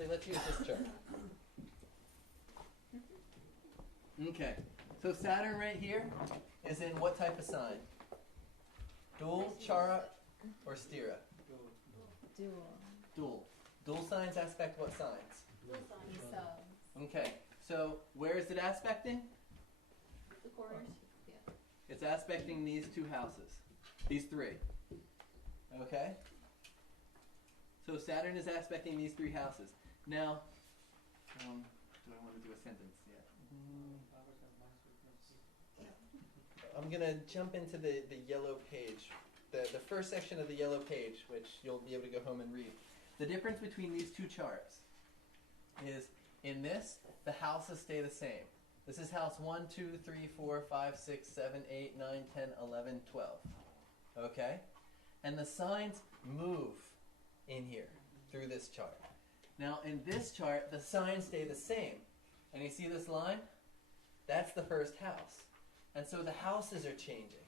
Actually, let's use this chart. Okay, so Saturn right here is in what type of sign? Dual, Chara, or Stira? Dual. Dual signs aspect what signs? Okay, so where is it aspecting? The corners. Yeah. It's aspecting these two houses. These three. Okay? So Saturn is aspecting these three houses. Now, do I want to do a sentence yet? I'm going to jump into the yellow page. The first section of the yellow page, which you'll be able to go home and read. The difference between these two charts is in this, the houses stay the same. This is house 1, 2, 3, 4, 5, 6, 7, 8, 9, 10, 11, 12. Okay? And the signs move in here through this chart. Now in this chart, the signs stay the same. And you see this line? That's the first house. And so the houses are changing.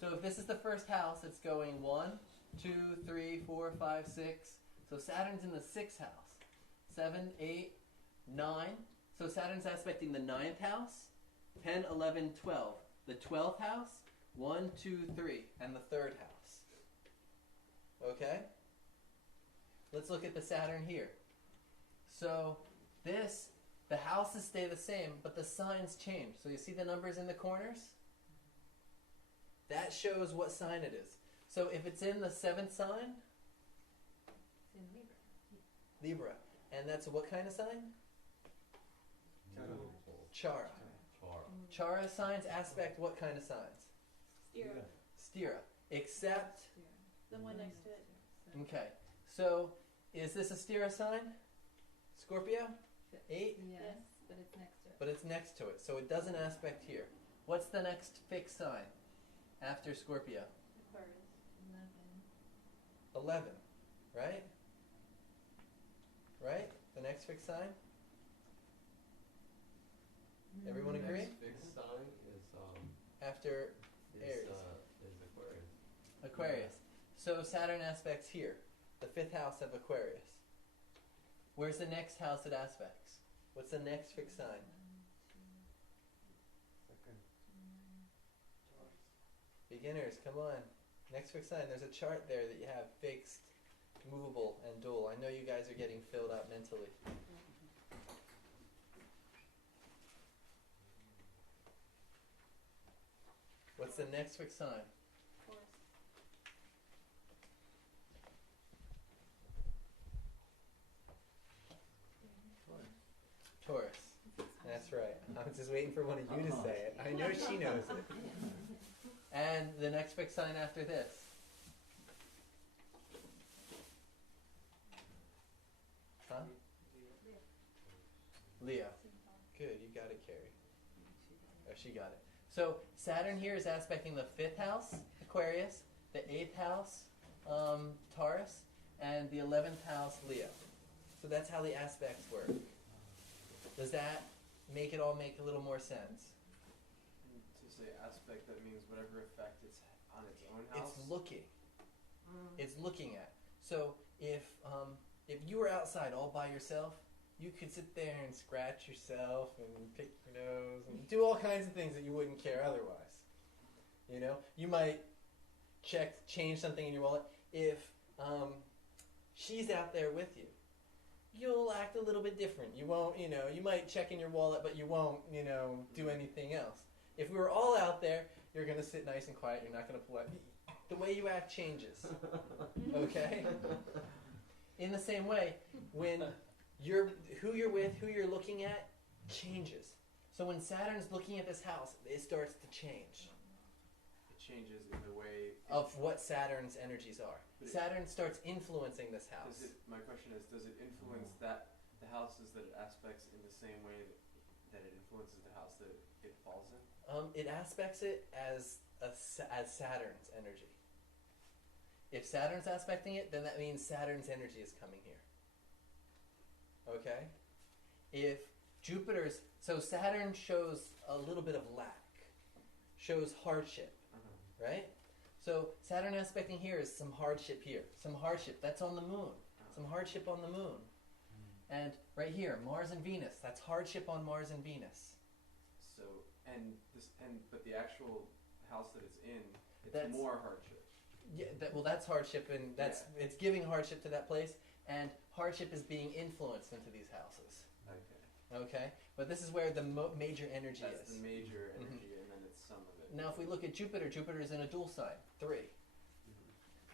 So if this is the first house, it's going 1, 2, 3, 4, 5, 6. So Saturn's in the 6th house. 7, 8, 9. So Saturn's aspecting the 9th house. 10, 11, 12. The 12th house, 1, 2, 3. And the 3rd house. Okay? Let's look at the Saturn here. So this, the houses stay the same, but the signs change. So you see the numbers in the corners? That shows what sign it is. So if it's in the 7th sign, It's in Libra. Libra. And that's what kind of sign? Chara. Chara signs aspect what kind of signs? Stira. Stira. Except, The one next to it. okay. So is this a Stira sign? Scorpio? 8? Yes, but it's next to it. But it's next to it. So it doesn't aspect here. What's the next fixed sign after Scorpio? Aquarius. 11, right? Right? The next fixed sign? Everyone agree? Next fixed sign is After Aries. is Aquarius. Aquarius. So Saturn aspects here, the 5th house of Aquarius. Where's the next house it aspects? What's the next fixed sign? Beginners, come on. Next fixed sign. There's a chart there that you have fixed, movable, and dual. I know you guys are getting filled up mentally. What's the next fixed sign? Taurus. That's right. I was just waiting for one of you to say it. I know she knows it. And the next fixed sign after this? Huh? Leo. Good, you got it, Carrie. Oh, she got it. So Saturn here is aspecting the 5th house, Aquarius, the 8th house, Taurus, and the 11th house, Leo. So that's how the aspects work. Does that make it all make a little more sense? To say aspect, that means whatever effect it's on its own house. It's looking. It's looking at. So if you were outside all by yourself, you could sit there and scratch yourself and pick your nose and do all kinds of things that you wouldn't care otherwise. You know, you might change something in your wallet. If she's out there with you, you'll act a little bit different. You won't, you might check in your wallet, but you won't, do anything else. If we were all out there, you're going to sit nice and quiet. You're not going to pull out. The way you act changes. Okay? In the same way, when who you're with, who you're looking at, changes. So when Saturn's looking at this house, it starts to change. It changes in the way Of what Saturn's energies are. Saturn starts influencing this house. My question is, does it influence the houses that it aspects in the same way that it influences the house that it falls in? It aspects it as Saturn's energy. If Saturn's aspecting it, then that means Saturn's energy is coming here. Okay? If Jupiter's... So Saturn shows a little bit of lack. Shows hardship. Right? So Saturn aspecting here is some hardship here. Some hardship. That's on the moon. Some hardship on the moon. And right here, Mars and Venus, that's hardship on Mars and Venus. So, but the actual house that it's in, it's That's- more hardship. Yeah, that's hardship, and it's giving hardship to that place, and hardship is being influenced into these houses. Okay. Okay? But this is where the major energy That's is. the major energy, and then it's some of it. Now, if we look at Jupiter, Jupiter is in a dual sign, 3.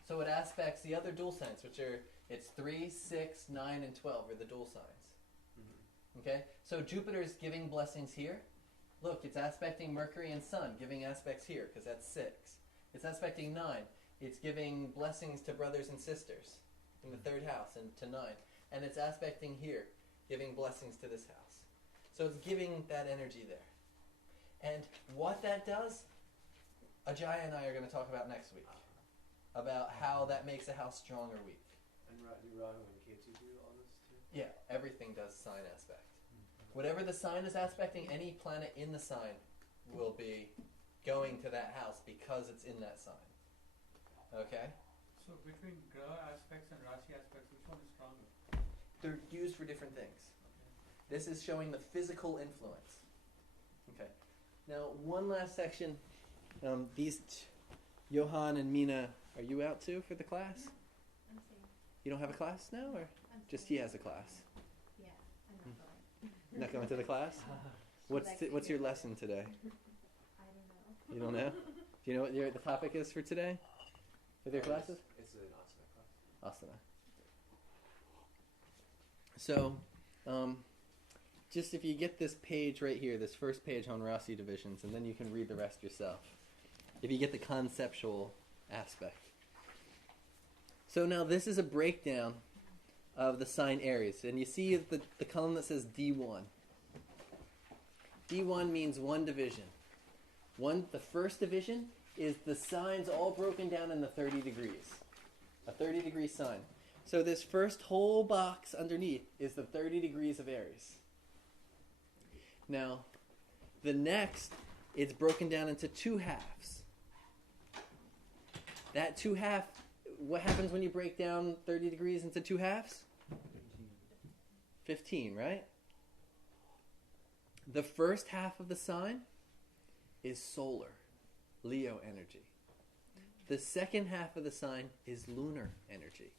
So it aspects the other dual signs, which are, it's 3, 6, 9, and 12 are the dual signs. Okay? So Jupiter's giving blessings here. Look, it's aspecting Mercury and Sun, giving aspects here, because that's 6. It's aspecting 9. It's giving blessings to brothers and sisters in the 3rd house and to 9. And it's aspecting here, giving blessings to this house. So it's giving that energy there. And what that does, Ajay and I are going to talk about next week. About how that makes a house strong or weak. And Rahu and Ketu do all this too? Yeah, everything does sign aspect. Whatever the sign is aspecting, any planet in the sign will be going to that house because it's in that sign. Okay? So between Graha aspects and Rāśi aspects, which one is stronger? They're used for different things. This is showing the physical influence. Okay. Now, one last section. Johan and Mina, are you out too for the class? I'm seeing. You don't have a class now, or I'm just seeing. he has a class? Yeah, I'm not going. You're not going to the class? What's your lesson today? I don't know. You don't know? Do you know what the topic is for today? With your classes? It's an asana class. Asana. So, just if you get this page right here, this first page on Rāśi divisions, and then you can read the rest yourself. If you get the conceptual aspect. So now this is a breakdown of the sign Aries. And you see the column that says D1. D1 means one division. The first division is the signs all broken down into 30 degrees. A 30-degree sign. So this first whole box underneath is the 30 degrees of Aries. Now, the next, it's broken down into 2 halves. That 2 half, what happens when you break down 30 degrees into 2 halves? 15, right? The first half of the sign is solar, Leo energy. The second half of the sign is lunar energy.